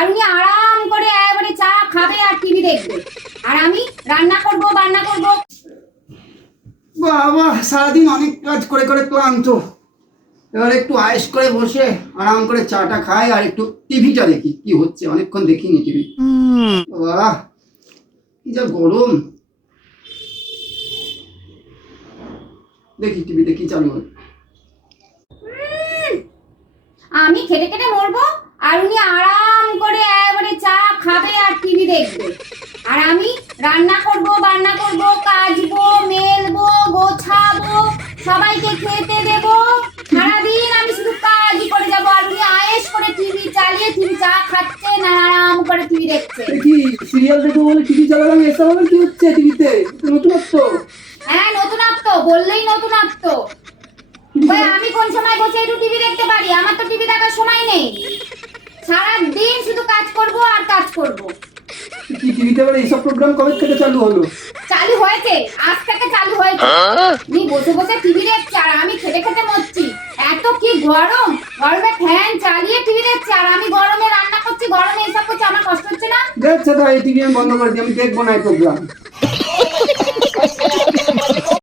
আর উনি আরাম করে এবারে চা খাবে আর টিভি দেখবে, আর আমি রান্না করব বান্না করব। বাবা, সারাদিন অনেক কাজ করে করে ক্লান্ত। এবার একটু আয়েশ করে বসে আরাম করে চাটা খাই আর একটু টিভিটা দেখি কি হচ্ছে। অনেকক্ষণ দেখিনি টিভি। বাহ, কি যা গরম। দেখি টিভিতে কি চালু হয়। আমি খেটে খেটে মরবো, আর উনি আরাম করে এবারে চা খাবে আর টিভি দেখবে, আর আমি রান্না করব বান্না করব, কাচবো মেলবো গোছাবো, সবাইকে খেতে দেব। সারাদিন আমি শুধু কাজই করে যাবো, আর উনি আয়েশ করে টিভি চালিয়ে টিভি চা খাচ্ছেন আর আরাম করে টিভি দেখছে। কি সিরিয়াল দেখবো বলে টিভি চালালাম, এসব আবার কি হচ্ছে টিভিতে? নতুনত্ব। হ্যাঁ, নতুনত্ব বললেই নতুনত্ব। ভাই, আমি কোন সময় বসে একটু টিভি দেখতে পারি? আমার তো টিভি দেখার সময় নেই। সারা দিন শুধু কাজ করব আর কাজ করব। কি টিভিতে আবার এইসব প্রোগ্রাম কবে থেকে চালু হলো? চালু হয়েছে, আজ থেকে চালু হয়েছে। তুমি বসে বসে টিভি দেখছি আর আমি খেটে খেটে মরছি। এত কি গরম, গরমে ফ্যান চালিয়ে টিভি দেখছি, আর আমি গরমে রান্না করছি, গরমে এসব করছি। আমার কষ্ট হচ্ছে না? দেখছে তো, এই টিভি আমি বন্ধ করে দিই, আমি দেখবো না এই প্রোগ্রাম।